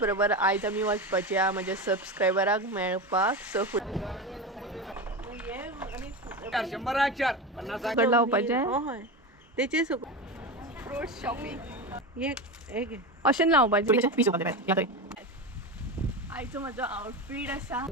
बरोबर आयज आमी वचपाची आहा म्हज्या सबस्क्रायबराक मेळपाक सो लावपाचें तेचे फ्रूट शॉपिंग अशें लावपाचें आयचो म्हजो आउटफीट आसा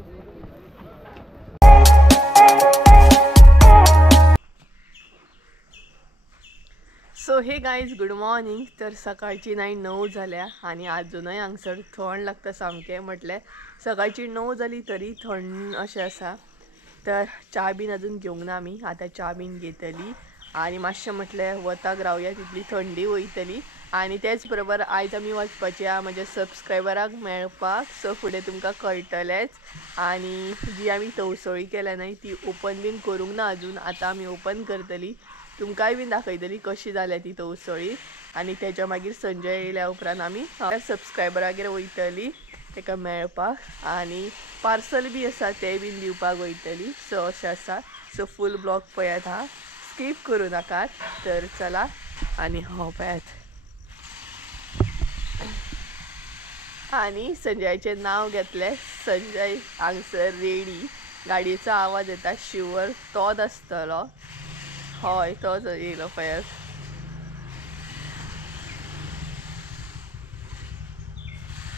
so hey guys good morning तर सकाळची 9 जाल्या आनी आजुनय हांगसर थंड लागता सामकें म्हटल्यार सकाळची 9 जाली तरी थंड अशें आसा तर च्या बीन अजून घेवंक ना आमी आतां च्या बीन घेतली आनी मातशें म्हटल्यार वताक रावया तितली थंडी वयतली आनी तेच बरोबर आयज आमी वचपाची आहा म्हज्या सबस्क्रायबराक मेळपाक सो फुडें तुमकां कळटलेंच आनी जी आमी तवसळी केल्या न्हय ती ओपन बीन करूंक ना अजून आतां आमी ओपन करतली तुमकांय बीन दाखयतली कशी जाल्या ती तवसळी आनी तेच्या मागीर संजय येयल्या उपरांत आमी सबस्क्रायबरागेर वयतली ताका मेळपाक आनी पार्सल बी आसा ते बीन दिवपाक वयतली सो अशें आसा सो फूल ब्लॉग पळयात हा स्कीप करूं नाकात तर चला आनी हो पळयात आनी संजयाचें नांव घेतलें संजय हांगसर रेडी गाडयेचो आवाज येता शुअर तोच आसतलो हय तोच येयलो पळयात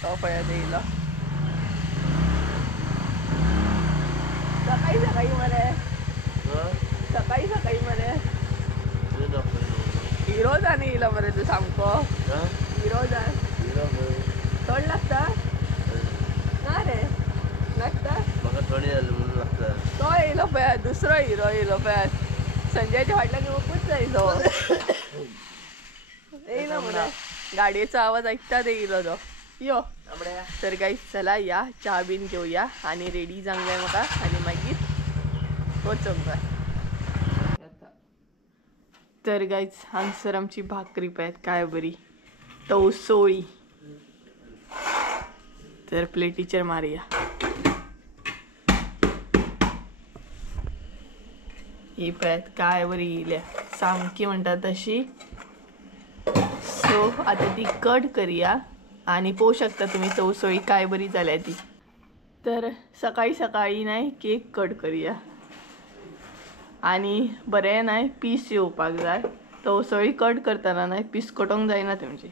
तो पळयात येयलो सकाळी सकाळी मरे सकाळी सकाळी मरे हिरो जान येयलो मरे तूं सामको हिरो जान थंड लागता ना रे लागता तो येयलो पळयात दुसरो हिरो येयलो पळयात संजयच्या फाटल्यान येवपूच जाय तो येयलो मरे गाडयेचो आवाज आयकता येयलो तो यो तर गाईज चला या च्या बीन घेवया आनी रेडी जावंक जाय म्हाका आनी मागीर वचूंक जाय तर गाईज हांगसर आमची भाकरी पळयात काय बरी तवसळी तर प्लेटीचेर मारया ही पळयात काय बरी येयल्या सामकी म्हणटा तशी सो आतां ती कट करया आनी पळोवं शकता तुमी तवसळी काय बरी जाल्या ती तर सकाळी सकाळी न्हय केक कट करया आनी बरें न्हय पीस येवपाक जाय तवसळी कट करतना न्हय पीस कटोवंक जायना तेमची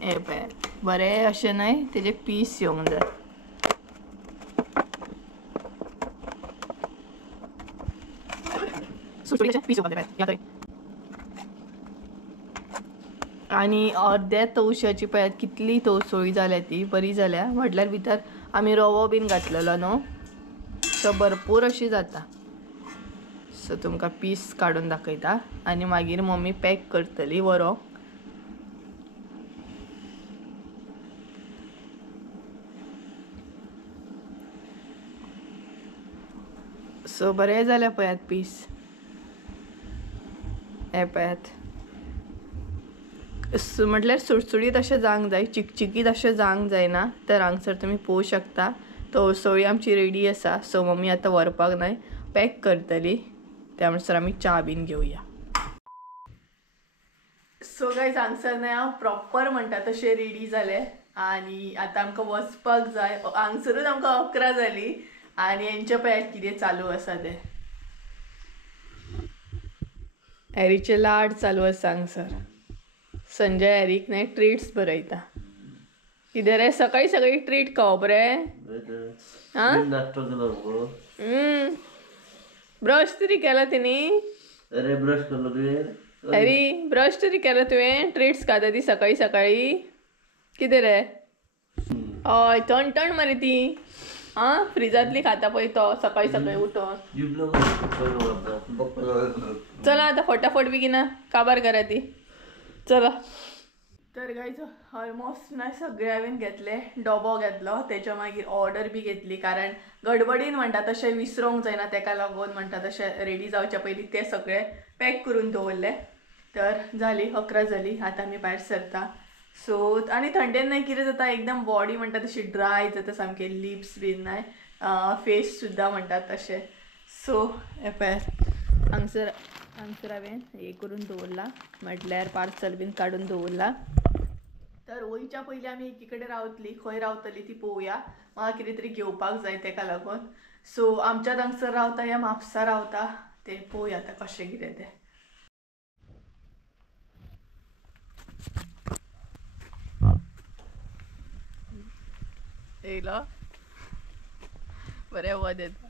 हे पळयात बरें अशें न्हय तेजे पीस येवंक जाय पीस आनी अर्ध्या तवशाची पळयात कितली तवसळी जाल्या ती बरी जाल्या म्हटल्यार भितर आमी रवो बीन घातलेलो न्हू सो भरपूर अशी जाता सो तुमकां पीस काडून दाखयता आनी मागीर मम्मी पॅक करतली व्हरोंक सो बरें जाल्या पळयात पीस हे पळयात म्हटल्यार सुटसुटीत अशें जावंक जाय चिकचिकीत अशें जावंक जायना तर हांगसर तुमी पळोवं शकता तवसळी आमची रेडी आसा सो मम्मी आतां व्हरपाक न्हय पॅक करतली त्या म्हणसर आमी च्या बीन घेवया सो गायज हांगसर न्हय हांव प्रॉपर म्हणटा तशें रेडी जालें आनी आतां आमकां वचपाक जाय हांगसरूच आमकां 11 जाली आनी हेंचे पळयात कितें चालू आसा तें हॅरीचे लाड चालू आसा हांगसर संजय हॅरीक न्हय ट्रीट्स बरयता कितें रे सकाळी सकाळी ट्रीट खावप रे ब्रश तरी केला तेणी हॅरी ब्रश तरी केला तुवें ट्रीट्स खाता ती सकाळी सकाळी कितें रे हय थंड थंड मरे ती फ्रिजांतली खाता पळय तो सकाळी सकाळी उठोन चला आतां फटाफट बेगिना काबार करा ती चला तर गायज ऑलमोस्ट ना सगळे हांवें घेतले डबो घेतलो तेच्या मागीर ऑर्डर बी घेतली कारण गडबडीन म्हणटा तशें विसरूंक जायना तेका लागून म्हणटा तशें रेडी जावच्या पयलीं ते सगळे पॅक करून दवरले तर जाली 11 जाली आतां आमी भायर सरता सो आनी थंडेन न्हय कितें जाता एकदम बॉडी म्हणटा तशी ड्राय जाता सामकें लिप्स बीन न्हय फेस सुद्दां म्हणटा तशें सो हे पळय हांगसर हांगसर हांवें हे करून दवरला म्हटल्यार पार्सल बीन काडून दवरला. तर वयच्या पयलीं आमी एकी कडेन रावतली, खंय रावतली ती पळोवया. म्हाका कितें तरी घेवपाक जाय तेका लागून. सो आमच्या हांगसर रावता या म्हापसा रावता ते पळोवया आतां कशें कितें तें. येयलो बरें वद येता.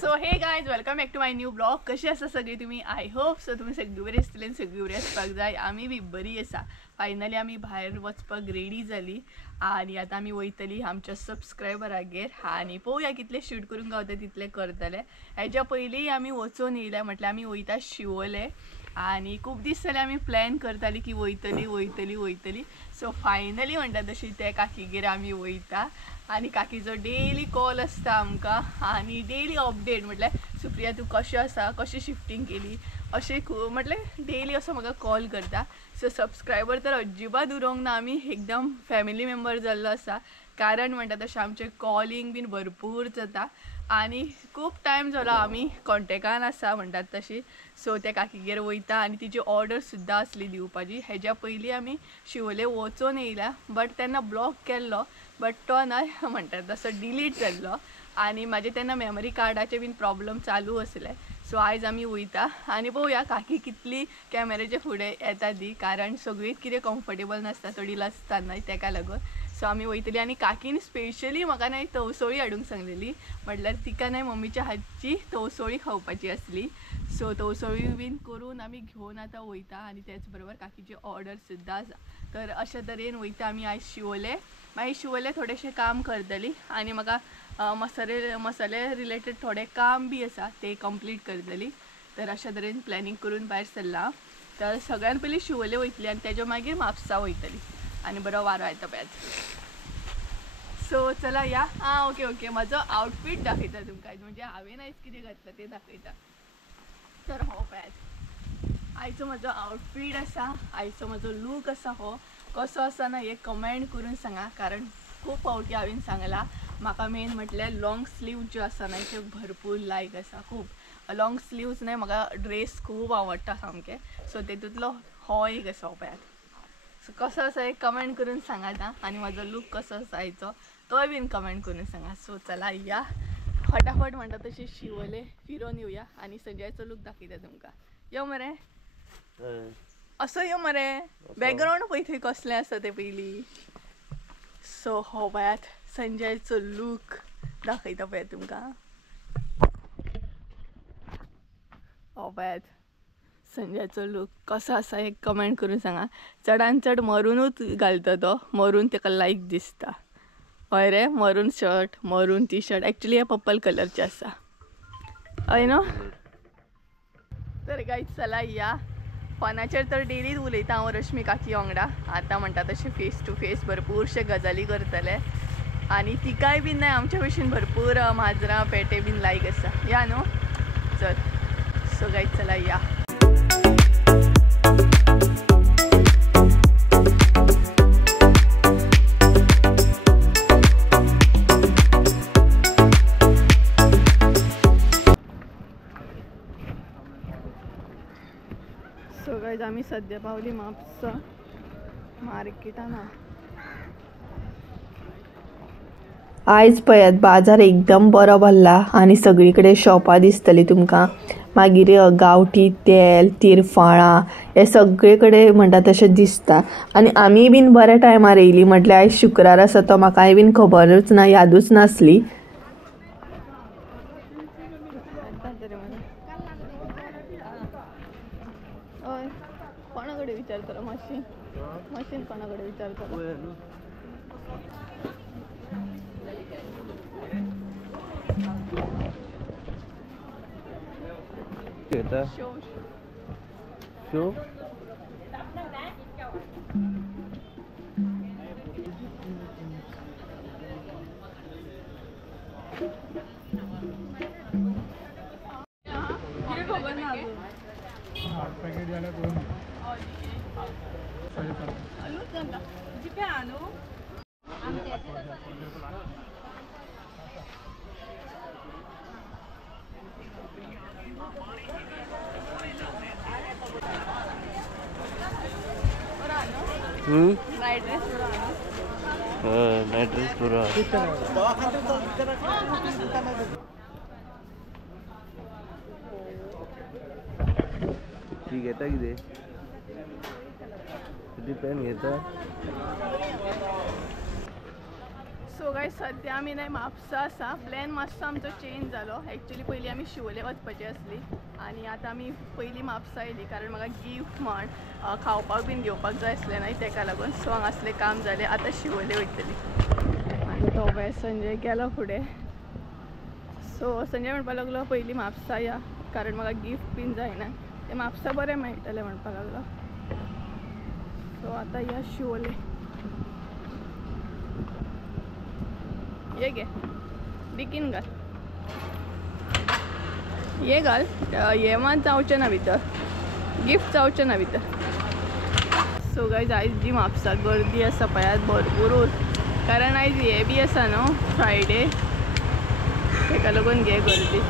So hey guys welcome back to my new blog. कशी आसा सगळी तुमी? आय होप सो तुमी सगळी बरी आसतली आनी सगळी बरी आसपाक जाय. आमी बी बरी आसा. फायनली आमी भायर वचपाक रेडी जाली आनी आतां आमी वयतली आमच्या सबस्क्रायबरागेर आनी पळोवया कितले शूट करूंक गावता तितले करतले. हेज्या पयलीं आमी वचून येयल्या म्हटल्यार आमी वयता शिवोले आनी खूब दीस जाले आमी प्लॅन करताली की वयतली वयतली वयतली. सो फायनली म्हणटा तशी ते काकीगेर आमी वयता आनी काकीचो डेली कॉल आसता आमकां आनी डेली अपडेट म्हटल्यार सुप्रिया तूं कशें आसा, कशी शिफ्टिंग केली अशें म्हटल्यार डेली असो म्हाका कॉल करता. सो सबस्क्रायबर तर अजिबात उरोंक ना, आमी एकदम फॅमिली मेंबर जाल्लो आसा. कारण म्हणटा तशें आमचें कॉलिंग बीन भरपूर जाता आनी खूब टायम जालो आमी कॉन्टेक्टान आसा म्हणटात तशी. सो त्या काकीगेर वयता आनी तिची ऑर्डर सुद्दां आसली दिवपाची. हेज्या पयलीं आमी शिवोले वचून येयल्या बट तेन्ना ब्लॉक केल्लो बट तो ना म्हणटात तसो डिलीट जाल्लो आनी म्हाजे तेन्ना मेमरी कार्डाचे बीन प्रॉब्लम चालू आसले. सो आयज आमी वयता आनी पळोवया काकी कितली कॅमेऱ्याचे फुडें येता ती. कारण सगळीच कितें कम्फर्टेबल नासता थोडी लासता न्हय तेका लागून. सो आमी वयतली आनी काकीन स्पेशली म्हाका न्हय तवसळी हाडूंक सांगलेली म्हटल्यार तिका न्हय मम्मीच्या हातची तवसळी खावपाची आसली. सो तवसळी बीन करून आमी घेवन आतां वयता आनी त्याच बरोबर काकीची ऑर्डर सुद्दां आसा. तर अशा तरेन वयता आमी आयज शिवोले. मागीर शिवोले थोडेशें काम करतली आनी म्हाका मसाले रिलेटेड थोडें काम बी आसा ते कंप्लीट करतली. तर अशा तरेन प्लॅनिंग करून भायर सरला. तर सगळ्यान पयलीं शिवोले वयतली आनी तेज्या मागीर म्हापसा वयतली आनी बरो वारो येता पळय. सो चला या. ओके ओके म्हाजो आउटफीट दाखयता तुमकां म्हणजे हांवें आयज कितें घातलां तें दाखयता. तर हो पळयात आयचो म्हाजो आउटफीट आसा, आयचो म्हाजो लूक आसा. हो कसो आसा ना हे कमेंट करून सांगा. कारण खूब फावटी हांवें सांगलां म्हाका मेन म्हटल्यार लॉंग स्लीव ज्यो आसा ना त्यो भरपूर लायक आसा. खूब लॉंग स्लीव्स न्हय म्हाका ड्रेस खूब आवडटा सामके. सो तेतूंतलो हो एक आसा पळयात. सो कसो आसा एक कमेंट करून सांगात आनी म्हाजो लूक कसो आसा आयचो तोय बीन कमेंट करून सांगा. सो चला या फटाफट म्हणटा तशी शिवोले फिरोन येवया आनी संजयचो लूक दाखयता तुमकां. यो मरे असो यो मरे. बॅकग्रावंड पळय थंय कसलें आसा तें पयलीं. सो हो पळयात संजयचो लूक दाखयता पळय तुमकां. हो पळयात संजयचो लूक कसो आसा एक कमेंट करून सांगा. चडान चड मरूनूच घालता तो, मरून ताका लायक दिसता. हय रे मरून शर्ट मरून टी शर्ट एक्चुली हे पर्पल कलरचे आसा हय न्हू. तर गायज चला या फोनाचेर तर डेलीच उलयता हांव रश्मी काकी वांगडा. आतां म्हणटा तशें फेस टू फेस भरपूरशे गजाली करतले आनी तिकाय बीन न्हय आमच्या भशेन भरपूर माजरां पेटे बीन लायक आसा. या न्हू चल. सो गायज चला या. सो गायज आमी सद्या पावली म्हापसा मार्केटान. आयज पळयात बाजार एकदम बरो भरला आनी सगळी कडेन शॉपां दिसतली तुमकां. मागीर गांवठी तेल तिरफळां हे सगळे कडेन म्हणटा तशें दिसता. आनी आमी बीन बऱ्या टायमार येयली म्हटल्यार आयज शुक्रार आसा तो म्हाकाय बीन खबरूच ना, यादूच नासली. कोणाकडे विचारतलो मशीन मशीन कोणाकडे विचारतलो. Show night dress night dress पुरा ती घेता किती किती पॅन घेता. सो गाय सध्या आमी नाही म्हापसा आसा. प्लॅन मातसो आमचो चेंज जालो. एक्चुअली पयलीं आमी शिवोले वचपाची आसली आनी आतां आमी पयलीं म्हापसा येयली कारण म्हाका गिफ्ट म्हण खावपाक बीन घेवपाक जाय आसलें न्हय तेका लागून. सो हांगासलें काम जालें. आतां शिवोले वयतली आनी तो बाय संजय गेलो फुडें. सो संजय म्हणपाक लागलो पयलीं म्हापसा या कारण म्हाका गिफ्ट बीन जायना. ते म्हापसा बरें मेळटलें म्हणपाक लागलो. सो आतां या शिवोले. ये गे बेगीन घाल. ये घाल. हे मात जावचें ना भितर. गिफ्ट जावचें ना भितर. सो गायज आयज जी म्हापसा गर्दी आसा पळयात भरपूर कारण आयज हे बी आसा न्हू फ्रायडे तेका लागून घे गर्दी.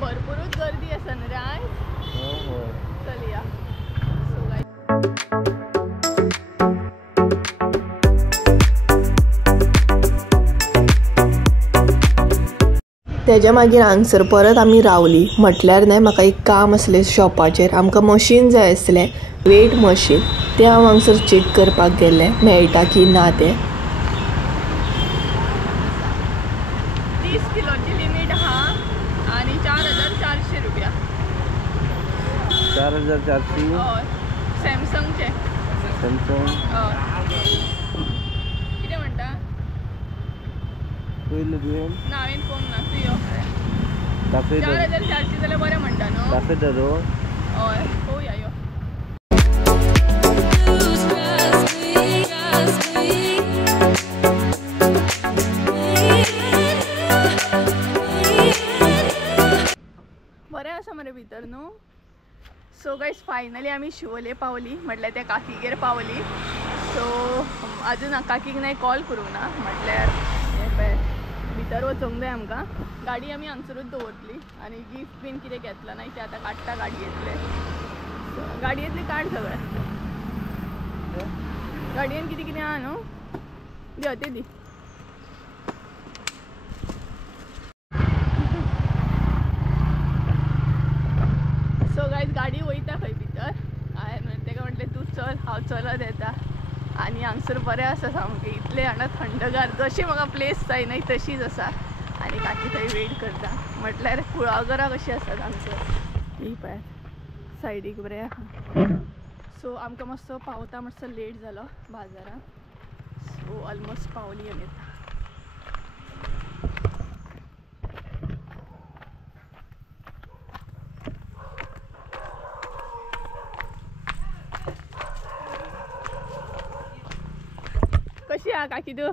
भरपूरच गर्दी आसा न्हू रे आयज. चल या. सो गायज तेज्या मागीर हांगसर परत आमी रावली. म्हटल्यार न्हय म्हाका एक काम आसलें शॉपाचेर. आमकां मशीन जाय आसलें वेट मशीन. तें हांव हांगसर चेक करपाक गेल्लें मेळटा की ना तें. 30 किलोची लिमीट आहा आनी 4400 रुपया. 4400. हय सॅमसंगचे. सॅमसंग. कितें म्हणटा पयलीं तुवें ना हांवें पळोवंक ना. तूं यो. दाखयता 4400 जाल्यार बरें म्हणटा न्हू. दाखयता तो. हय पळोवया यो. बरें आसा मरे भितर न्हू. सो गायज फायनली आमी शिवोले पावली. म्हटल्यार त्या काकीगेर पावली. सो अजून काकीक नाही कॉल करूंक ना. म्हटल्यार हे पळय भितर वचूंक जाय आमकां. गाडी आमी हांगसरूच दवरतली आनी गिफ्ट बीन कितें घेतलां नाही ते आतां काडटा गाडयेंतले. गाडयेंतली काड सगळें. गाडयेन कितें कितें आहा न्हू दी ते दी. सो गायज गाडी वयता खंय भितर. हांवें तेका म्हटलें तूं चल हांव चलत येता. आनी हांगसर बरें आसा सामकें. इतलें हांगा थंडगार जशी म्हाका प्लेस जाय न्हय तशीच आसा. आनी काकी थंय वेट करता. म्हटल्यार कुळागरां कशीं आसात हांगसर. ही पळय सायडीक बरें आहा. सो आमकां मातसो पावता मातसो लेट जालो बाजारान. सो ऑलमोस्ट पावली आमी आतां. कशी आहा काकी तू.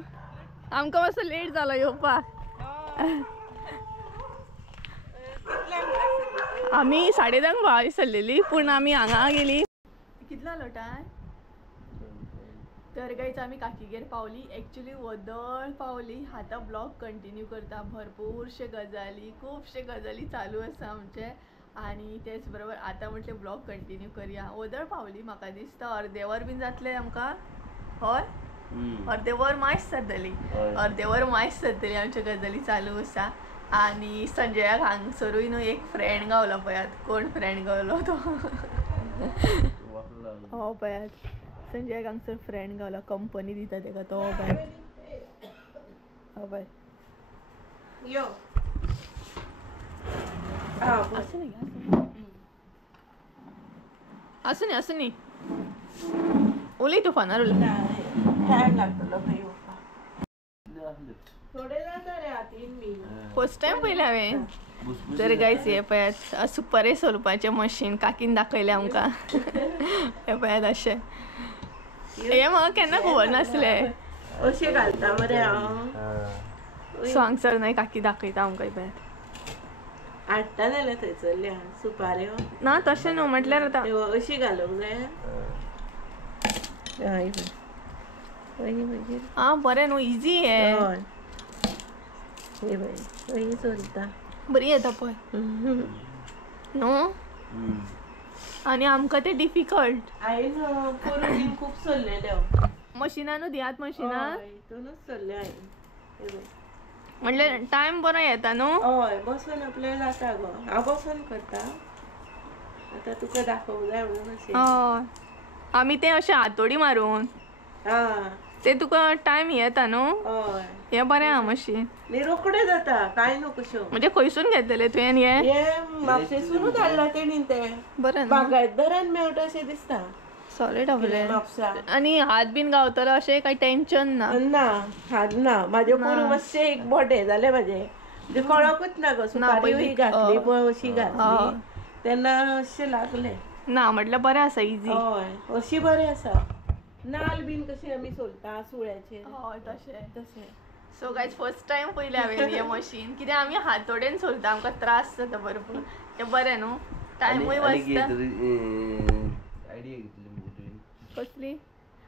आमकां मातसो लेट जालो येवपाक. आमी 10:30 भायर सरलेली पूण आमी हांगा गेली. कितलो जालो टायम. तर गायज आमी काकीगेर पावली. एक्चुली वदळ पावली. आतां ब्लॉग कंटिन्यू करता. भरपूरशे गजाली खुबशे गजाली चालू आसा आमचे. आनी तेच बरोबर आतां म्हटलें ब्लॉग कंटिन्यू करया. वदळ पावली म्हाका दिसता अर्दें वर बीन जातलें आमकां. हय अर्दें वर मायस जातली. अर्दें वर मायस जातली. आमच्यो गजाली चालू आसा. आनी संजयाक हांगसरूय न्हू एक फ्रेंड गावलो पळयात. कोण फ्रेंड गावलो तो हो पळयात. संजयाक हांगसर फ्रेंड गावलो. कंपनी दिता तेका तो पळयात. हो पळय यो आसूं न्ही उलय तूं फोनार उलय. टायम लागतलो फर्स्ट टायम पयलें हांवें. तर गायज हे पळयात सुपारी सोलपाचें मशीन काकीन दाखयलें आमकां. हे पळयात अशें. हे म्हाका केन्ना खबर नासलें. अशें घालता मरे हांव. सो हांगसर न्हय काकी दाखयता आमकां. हे पळयात हाडटा जाल्यार थंयसरल्या सुपाऱ्यो ना तशें न्हू. म्हटल्यार आतां अशी घालूंक जाय. आं बरें न्हू इजी हे. चलता बरी येता पळय न्हू. आणि आमकां ते डिफिकल्ट हांवें करून खूब चल्लेल्यो मशिनानू दियात मशिनान हितूनच चल्ले हांवें म्हणले टायम बरो येता न्हू. हय बसून आपल्याला जाता गो हांव बसून करता आतां तुका दाखोवंक जाय म्हणून अशें हय आमी ते अशें हातोडी मारून हा ते तुका टायम येता न्हू. हय हे बरें आहा मशीन न्ही रोखडे जाता कांय न्हू कश्यो म्हणजे खंयसून घेतलेले तुवें हे हे म्हापशेसूनच हाडला तेणीन ते बरें न्हू. बागायतदारान मेळटा अशें दिसता सॉलिड आपले म्हापसा आणि हात बीन गावतलो अशें काही टेन्शन ना. ना हात ना म्हाजे पोरू मातशें एक बोटे जाले म्हाजे म्हणजे कळकूच ना गो सुपारी पयलीं, घातली पळय अशी घातली तेन्ना अशें लागलें ना म्हटल्यार बरें आसा इजी. हय अशी बरें आसा नाल बीन कशी आमी सोलता सुळ्याचेर हय तशें. तशें सो गायज फर्स्ट टायम पयलें हांवें हें मशीन कित्याक आमी हातोडेन सोलता आमकां त्रास जाता भरपूर. तें बरें न्हू टायमूय वाचता. आयडिया घेतली म्हणजे तुवें कसली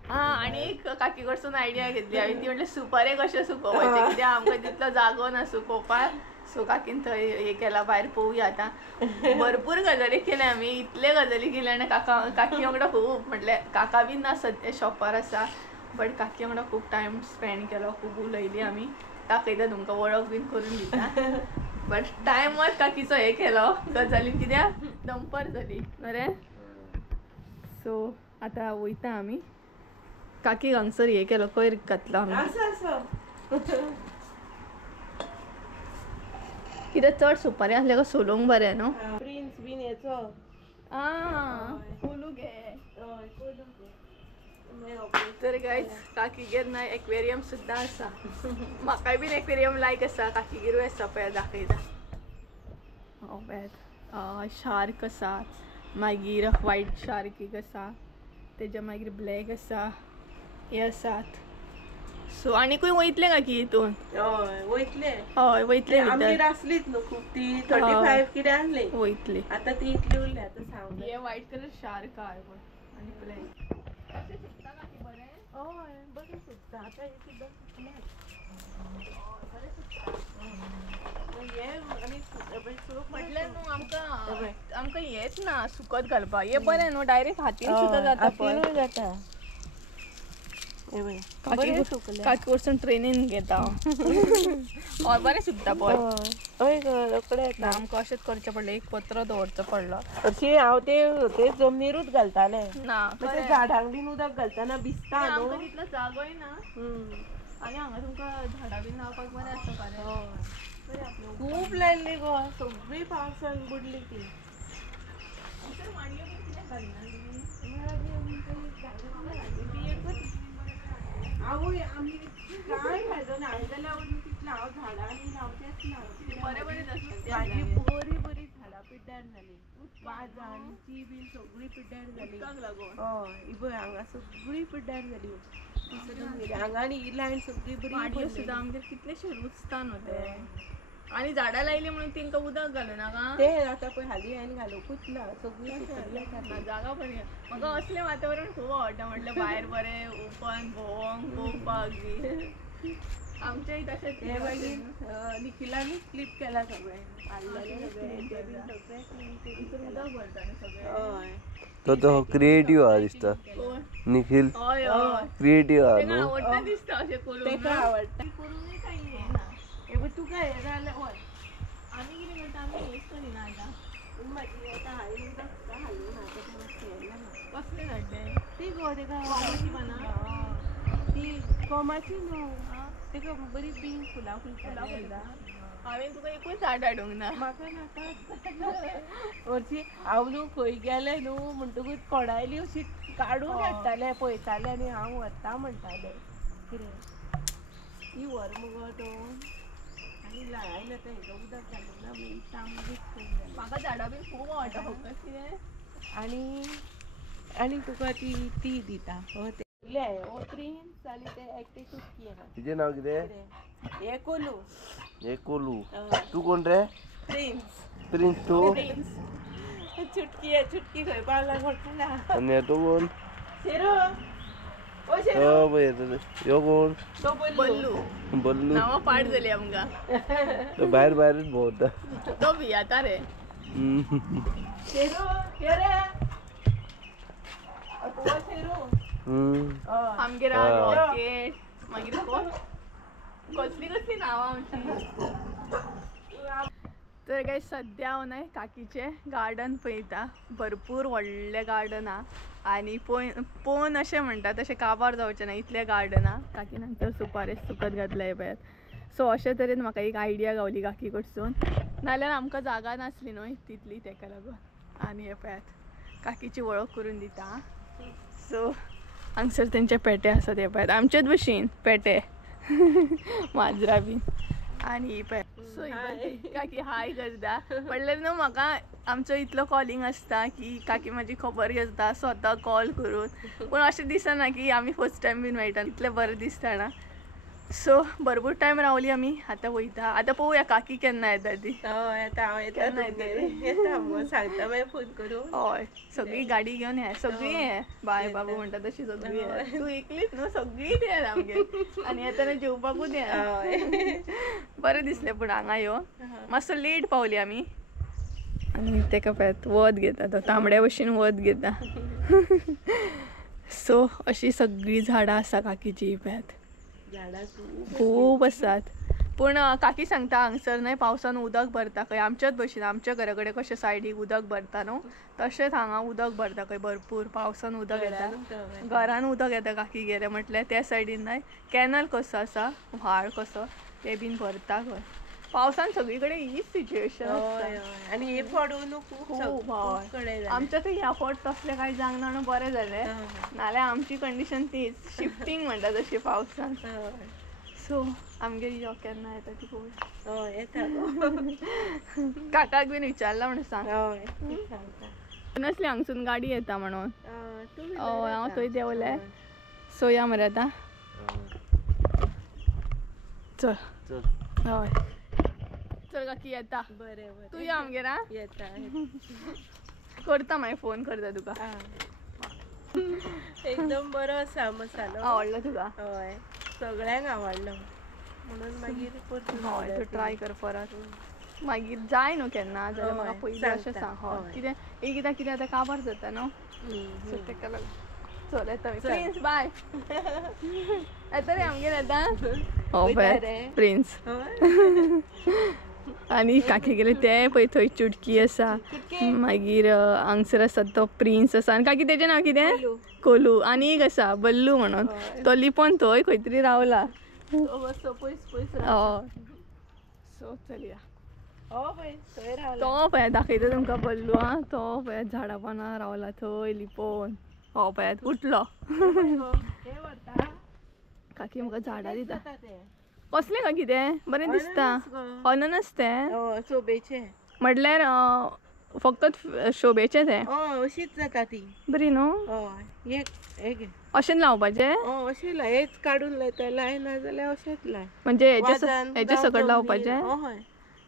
हा आणि एक काकी कडसून आयडिया घेतली हांवें ती म्हटल्यार सुपारे कशें सुकोवपाचे कित्याक आमकां तितलो जागो ना सुकोवपाक. सो काकीन थंय हे केला भायर पळोवया आतां भरपूर गजाली केल्या आमी इतले गजाली केल्या आनी काकी वांगडा खूब म्हटल्यार काका बीन ना सद्या शॉपार आसा बट काकी वांगडा खूब टायम स्पेंड केलो खूब उलयली आमी दाखयता तुमकां वळख बीन करून दिता बट टायम मात काकीचो हे केलो गजालीन कित्याक दंपर जाली बरें. सो आतां वयता आमी काकी हांगसर हे केलो कोयर घातलो आमी आसा आसा कित्याक चड सुपारी आसल्या का सोलूंक बरें न्हू. प्रिन्स बीन हेचो कोलू घे हय कोलू तर गायज काकीगेर ना एक्वेरियम सुद्दां आसा म्हाकाय बीन एक्वेरियम लायक आसा काकीगेरूय आसा पळय दाखयता. शार्क आसा मागीर व्हायट शार्क एक आसा तेज्या मागीर ब्लॅक आसा हे आसात. सो आनीकूय वयतले काकी हितून हय वयतले हय वयतले आमची भितर आसलीच न्हू खूब ती 35 कितें आहली वयतली. आतां ती इतली उरली आतां सांग हे व्हायट कलर शार्क आहे पण आणि ब्लॅक अशें सुकता काकी बरें. हय बरें सुकता आतां हे सुद्दां सुकले बरें सुकता हे आनी सूप म्हटल्यार न्हू आमकां हेच ना सुकत घालपाक हे बरें न्हू डायरेक्ट हातीन सुद्दां जाता पळय जाता काकी कडसून ट्रेनीन घेता हय बरें सुकता पळय. हय रोकडे ना आमकां अशेंच करचें पडलें एक पत्र दवरचो पडलो. अशी हांव ते जमनीरूच घालताले ना म्हणजे झाडांक बीन उदक घालतना भिजता न्हू आमकां तितलो जागोय ना आनी हांगा तुमकां झाडां बीन लावपाक बरें आसता बरें आपलें खूब लायल्ली गो सगळी पावसान बुडली ती माणयो बीन कित्याक घालिना आवय आमी काय फायदो ना जाल्यार तितलें हांव झाडां आनी लावचेंच ना बरें बरें भाजी बरी बरी झाडां पिड्ड्यार जाली वाजांची बीन सगळी पिड्ड्यार जाली लागून हय पळय हांगा सगळी पिड्ड्यार जाली हांगा आनी ही लायन सगळी बरी माणयो सुद्दां आमगेर कितलेशे रुचता न्हू ते आनी झाडां लायली म्हणून तेंकां उदक घालूं नाका ते आतां पळय हालीं हांवें घालूंकूच ना सगळी ना जागा बरी म्हाका असलें वातावरण खूब आवडटा म्हटल्यार भायर बरें ओपन भोंवंक पोवपाक बी आमचेय तशेंच ते मागीर निखिलानी क्लिप केला सगळें हाडलेलें सगळें उदक भरता न्ही सगळें. हय तो क्रिएटिव्ह हा दिसता निखिल हय हय क्रिएटिव्ह हा तेका न्हू. आवडटा दिसता अशें करून तेका आवडटा करूनय काही हे ना हे पळय तुका हें जालें हय आमी कितें करता आमी हेच करिना आतां म्हाजी आतां हांवें उदक सुद्दां हाडलें ना तेका मातशें हें ना कसले धाडले ती गो तेका कोमाची पानां ती कोमाची न्हू तेका बरी पिंक फुलां फुलता हांवें तुका एकूच झाड हाडूंक ना म्हाका नाका हरशी हांव न्हू खंय गेलें न्हू म्हणटकूच कोणायली अशी काडून हाडटाले पळयताले आनी हांव व्हरता म्हणटाले कितें ती व्हर मुगो तो आनी हांवें आतां हेका उदक घालूंक ना मागीर तांबडीत करून म्हाका झाडां बीन खूब आवडटा फकत कितें आनी तुका ती दिता हो ते हो प्रिन्स आनी ते एकटे चुटकी आहा तुजें नांव कितें. हे कोलू हे कोलू. तू कोण रे. प्रिन्स प्रिन्स तू. चुटकी खंय पावला घोटला आनी तो कोण. शेरो ओ शेरो हो पळय ह्यो कोण. तो बल्लू बल्लू. नांवां पाड जाली आमकां तो भायरूच भोंवता. तो भियाता रे शेरो शेरे आमगेर रॉकेट मागीर कोण कसली कसली नांवां आमची. तर काय सद्या हांव न्हय काकीचे गार्डन पळयता. भरपूर व्हडलें गार्डन हा आनी पोवन अशें म्हणटा तशें काबार जावचें ना इतलें गार्डन हा. काकी नंतर सुपारेच सुकत घातल्या हे पळयात. सो अशे तरेन म्हाका एक आयडिया गावली काकी कडसून. नाल्यार आमकां जागा नासली न्हय तितली तेका लागून. आनी हे पळयात काकीची वळख करून दिता. सो हांगसर तेंचे पेटे आसात हे पळयात आमचेच भशेन पेटे माजरां बीन. आनी पळय सो काकी हाय करता म्हणल्यार न्हू म्हाका आमचो इतलो कॉलिंग आसता की काकी म्हाजी खबर घेता स्वता कॉल करून. पूण अशें दिसना की आमी फर्स्ट टायम बीन मेळटा इतलें बरें दिसता ना. सो भरपूर टायम रावली आमी. आतां वयता. आतां पळोवया काकी केन्ना येता ती. येता हांव येता मग सांगता मागीर फोन करून. हय सगळी गाडी घेवन ये सगळी ये बाय बाबू म्हणटा तशी सगळी ये. तू एकलीच न्हू सगळीच ये आमगे. आनी येताना जेवपाकूच ये. बरें दिसलें पूण हांगा येवन मातसो लेट पावली आमी. आनी तेका पळयात वत घेता तो तांबड्या भशेन वत घेता. सो अशी सगळी झाडां आसा काकीची पळयात खूब आसात. पूण काकी सांगता हांगसर न्हय पावसान उदक भरता खंय आमच्याच भशेन आमच्या घरा कडेन कशें सायडीक उदक भरता न्हू तशेंच हांगा उदक भरता खंय भरपूर पावसान उदक येता. घरान उदक येता काकी गेले म्हटल्यार त्या सायडीन न्हय कॅनल कसो आसा व्हाळ कसो ते बीन भरता खंय. पावसान सगळी कडेन हीच सिच्युएशन आसता. आनी हे पडून खूब आमच्या थंय ह्या फावट तसलें कांय जावना न्हू बरें जालें. नाल्यार आमची कंडिशन तीच शिफ्टींग म्हणटा तशी पावसान. सो आमगेर यो केन्ना येता ती पळोवया. येता काकाक बीन विचारला म्हणून सांग. नसली हांगसून गाडी येता म्हणून. हय हांव थंय देवलें. सो या मरे आतां चल. हय चल काकी येता. बरें तू या आमगेर आं. येता करता मागीर फोन करता तुका. एकदम बरो आसा मसालो. आवडलो तुका. हय सगळ्यांक आवडलो म्हणून मागीर हय तूं ट्राय कर परत. मागीर जाय न्हू केन्ना जाल्यार म्हाका पयलीं अशें सांग. हय कितें एक कितें आता काबार जाता न्हू सो तेका लागून. चल येता प्रिन्स बाय. येता रे आमगेर येता. हो पळय प्रिन्स. आनी काकी गेले ते पळय थंय चुटकी आसा. मागीर हांगसर आसा तो प्रिन्स आसा. आनी काकी तेजें नांव कितें कोलू. आनी एक आसा बल्लू म्हणून तो लिपोन थंय खंय तरी रावला. हय सो चलया. तो पळय दाखयता तुमकां बल्लू आं. तो पळय झाडां पोंदा रावला थंय लिपोन. हो पळयात उठलो. काकी म्हाका झाडां दिता. कसलें काय कितें बरें दिसता. अननस तें शोभेचे म्हटल्यार फकत शोभेचें तें. अशीच जाता ती बरी न्हू. अशें लावपाचें. अशें लाय हेच काडून लायता लाय ना जाल्यार अशेंच लाय. म्हणजे हेचे सकट लावपाचें. हय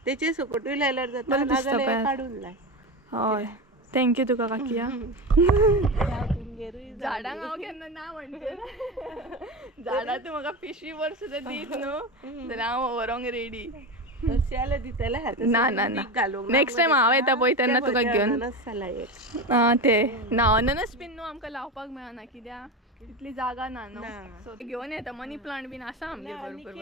तेचे सकटूय लायल्यार जाता ना जाल्यार काडून लाय. हय थँक्यू तुका काकी. झाडांक हांव केन्ना ना म्हणचे. झाडां तूं म्हाका पिशवीभर सुद्दां दीत न्हू जाल्यार हांव व्हरोंक रेडी. ना ना ना नेक्स्ट टायम हांव येता पळय तेन्ना तुका घेवन. ते ना अननस बीन न्हू आमकां लावपाक मेळना कित्याक तितली जागा ना न्हू. सो घेवन येता. मनी प्लांट बीन आसा आमगे भरपूर.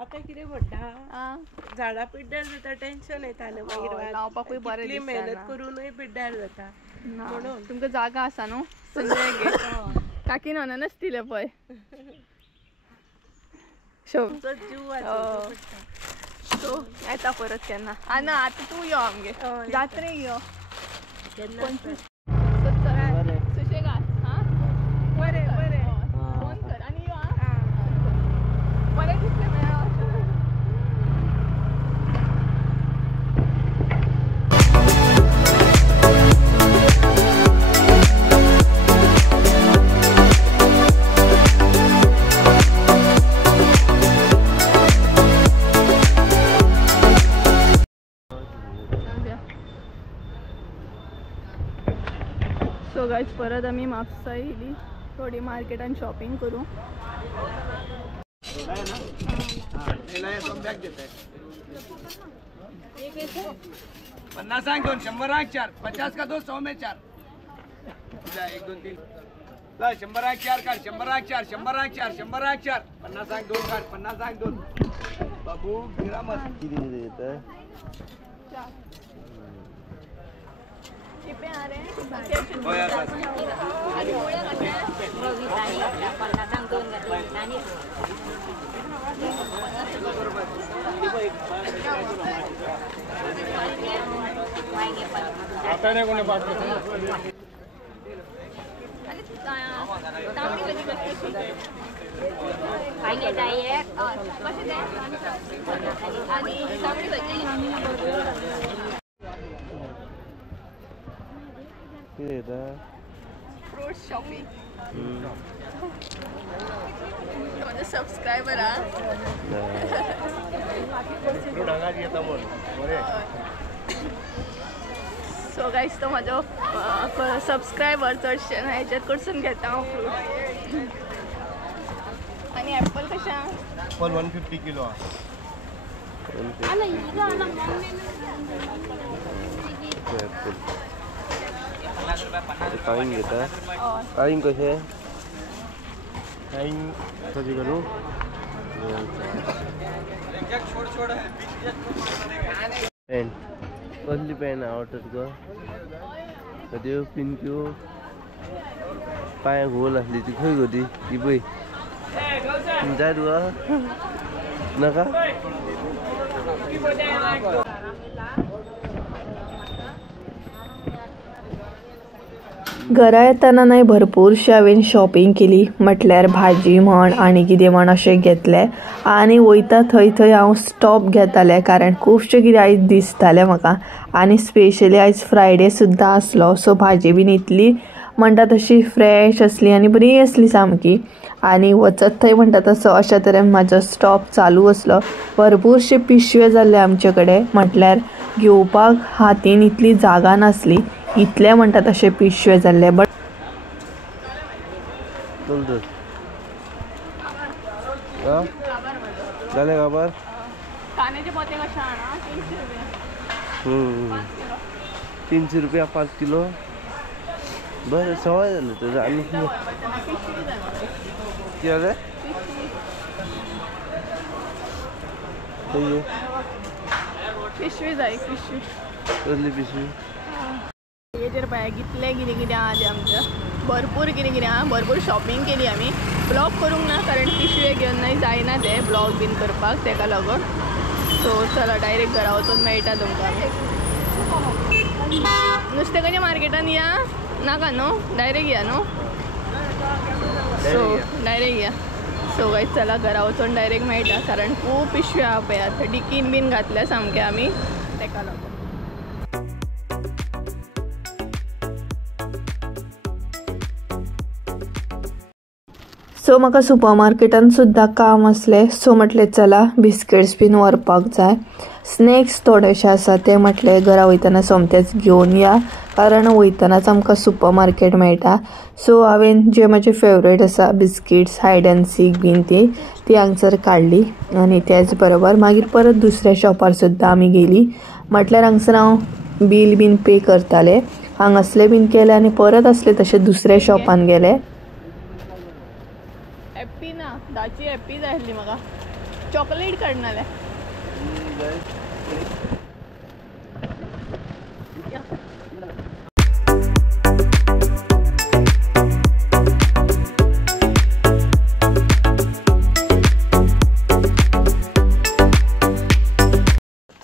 आतां कितें म्हणटा झाडां पिड्ड्यार जाता टेन्शन येता न्हू मागीर लावपाकूय बरें दिसता. मेहनत करूनय पिड्ड्यार जाता म्हणून. तुमकां जागा आसा न्हू संजय घे. काकीन अननस दिले पळय. सो येता परत केन्ना. ना आतां तूं यो आमगे जात्रेक यो. सुशेगाद हां बरें बरें फोन कर आनी यो आं. बरें दिसलें मेळ्ळा. सो गायज परत आमी म्हापसा येयली. थोडी मार्केटान शॉपिंग करूं. पन्नास सांग 2 100 चार 50 का 2 100 में 4 1 2 3 100 चार काढ 100 चार 100 चार 100 चार 50 2 काढ 50 2 बाबू गिरा मत किती किती येतं होय आता किती येतं फ्रूट शॉपिंग माझा सबस्क्रायबर हा सो गाईस तो माझो सबस्क्रायबर चडशे ह्याच्यात कडसून घेता हांव फ्रूट आणि ॲपल कशा ॲपल 150 किलो काळींग घेता काळींग कशें टाइम कधी करू पेन कसली पेन आवडटा तुका त्यो पिंक्यो पांयाक होल आसली ती खंय गो ती पळय जाय तुका नाका घरा येताना नाही भरपूरशी हांवें शॉपिंग केली म्हटल्यार भाजी म्हण आनी कितें म्हण अशें घेतलें आनी वयता थंय थंय हांव स्टॉप घेतालें कारण खुबशें कितें आयज दिसतालें म्हाका आनी स्पेशली आयज फ्रायडे सुद्दां आसलो सो भाजी बीन इतली म्हणटा तशी फ्रेश आसली आनी बरी आसली सामकी आनी वचत थंय म्हणटा तसो अशा तरेन म्हाजो स्टॉप चालू आसलो भरपूरशे पिशवे जाल्ले आमचे कडेन म्हटल्यार घेवपाक हातीन इतली जागा नासली इतले म्हणटा तशे पिशवे जाल्ले बट चल तर जालें काबार कांद्याचे पोते कशे आणा 300 रुपया 5 किलो बरें सवाय जालें तर आनी कितें जालें पिशवी जाय पिशवी कसली पिशवी हेजेर पळय कितले कितें कितें आहा तें आमचें भरपूर कितें कितें आहा भरपूर शॉपिंग केली आमी ब्लॉग करूंक ना कारण पिशवे घेवन नाही जायना ते ब्लॉग बीन करपाक तेका लागून सो चला डायरेक्ट घरा वचून मेळटा तुमकां नुस्तेकाच्या मार्केटान या नाका न्हू डायरेक्ट या न्हू सो डायरेक्ट या सो गायज चला घरा वचून डायरेक्ट मेळटा कारण खूब पिशवे आहा पळय आतां डिकीन बीन घातल्या सामके आमी तेका लागून सो म्हाका सुपरमार्केटान सुद्दां काम आसलें सो म्हटलें चला बिस्किट्स बीन व्हरपाक जाय स्नॅक्स थोडेशे आसा ते म्हटलें घरा वयताना सोमतेच घेवन या कारण वयतानाच आमकां सुपरमार्केट मेळटा सो हांवें जे म्हाजे फेवरेट आसा बिस्किट्स हायड एंड सीक बीन ती हांगसर काडली आनी त्याच बरोबर मागीर परत दुसऱ्या शॉपार सुद्दां आमी गेली म्हटल्यार हांगसर हांव बील बीन पे करतालें हांगासलें बीन केलें आनी परत आसलें तशें दुसऱ्या शॉपान गेलें हॅप्पी ना दाची हॅप्पी जाय आसली म्हाका चॉकलेट काडनाले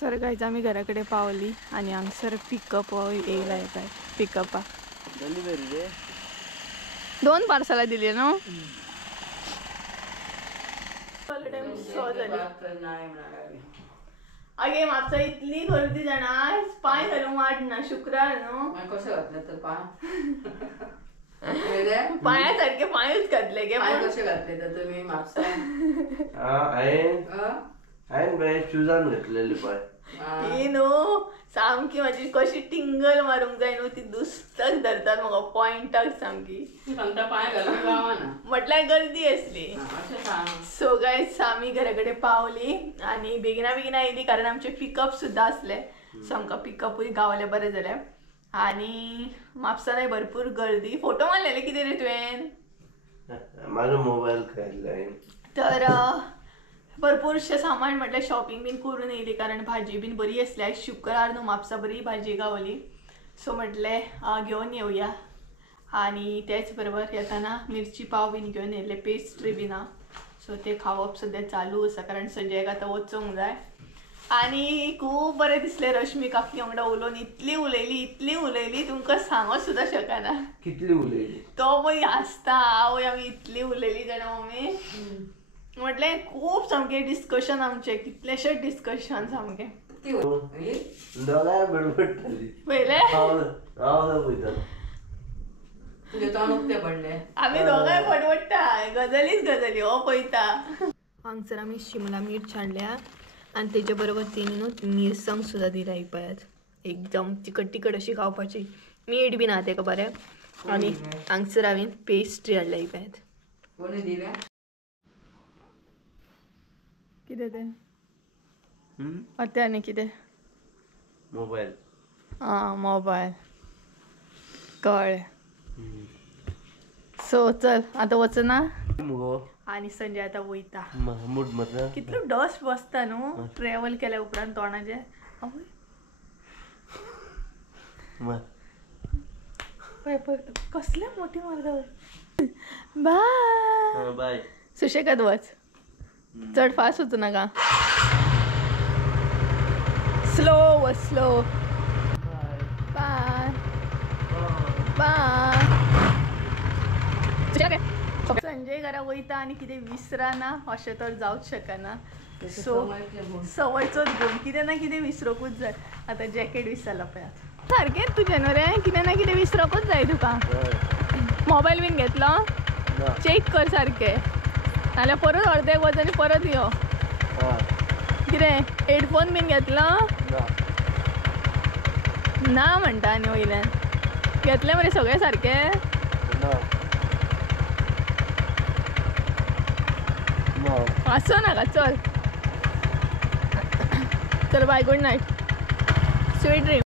तर गायज आमी घरा कडेन पावली आनी हांगसर पिकअप येयला काय पिकअपा डिलिव्हरी रे 2 पार्सलां दिली न्हू आगे म्हापसा इतली गर्दी जाणा पांय घालूंक वाटना शुक्रार न्हू कशें घातलें तर पांया सारखे पांयूच घातले गे कशें घातले तर तुमी म्हापसा हांवें बाय शुजान घेतलेले पळय ही न्हू सामकी माझी कशी टिंगल मारूंक जाय न्हू ती दुस्तक धरतात म्हाका पॉइंटाक सामकी पांय घालूंक गावना म्हटल्यार गर्दी असली सो गायज आमी घरा कडेन पावली आनी बेगिना बेगिना येयली कारण आमचे पिकअप सुद्दां असले सो आमकां पिकअपूय गावले बरें जालें आनी म्हापसानय भरपूर गर्दी फोटो मारलेले कितें रे तुवें माझा मोबाईल खायलाय. तर भरपूरशे सामान म्हटलं शॉपिंग बीन करून येयली कारण भाजी बीन बरी असली. आज शुक्रार न्हू म्हापसा बरी भाजी गावली. सो म्हटले घेऊन येऊया. आणि त्याच बरोबर येताना मिरची पाव बीन घेऊन येयले, पेस्ट्री बीन हा. सो ते खावप सध्या चालू आसा कारण संजयक आतां वचूंक जाय. आणि खूब बरें दिसलें रश्मी काकी वांगडा उलोवन. इतली उलयली तुमकां सांगूंक सुद्दां शकना. कितली उलयली तो पळय हांसता आवय आमी इतली उलयली जाणा मम्मी. म्हटलें खूब सामकें डिस्कशन आमचें, कितलेशेच डिस्कशन सामकें. दोगांय बडबडटाली. पयलें हांव पळयतालो. आमी दोगांय बडबडटा, गजाली हो पळयता. हांगसर आमी शिमला मिर्च हाडल्या आनी तेजे बरोबर तेणी न्हू मिरसांग सुद्दां दिल्या ही पळयात. एकदम तिखट अशी खावपाची. मीठ बीन आहा तेका बरें. आनी हांगसर हांवें पेस्ट्री हाडल्या ही पळयात. कितें तें आतां आनी कितें मोबाईल. मोबायल कळ्ळें. सो चल आतां वचना. मुगो आनी संजय आतां वयता. मूड मात्र कितलो डस्ट बसता न्हू ट्रॅव्हल केल्या उपरांत तोंडाचे. आवय पळय कसले मोठी मार्ग. Bye bye. सुशेगाद वच, चड फास्ट वचू नाका. स्लो वच स्लो. Bye bye. संजय घरा वयता आनी कितें विसराना अशें तर जावंच शकना. सो सवयचोच घेवन कितें ना कितें विसरकूच जाय. आतां जॅकेट विसरला पळयात. सारकें तुजें न्हू रे, कितें ना कितें विसरकूच जाय तुका. मोबायल बीन घेतलो चेक कर सारकें, नाल्यार परत अर्देक वच आनी परत यो. कितें हेडफोन बीन घेतलो ना म्हणटा आनी वयल्यान. घेतले मरे सगळें सारकें. आसो नाका चल. चल bye, good night, sweet dream.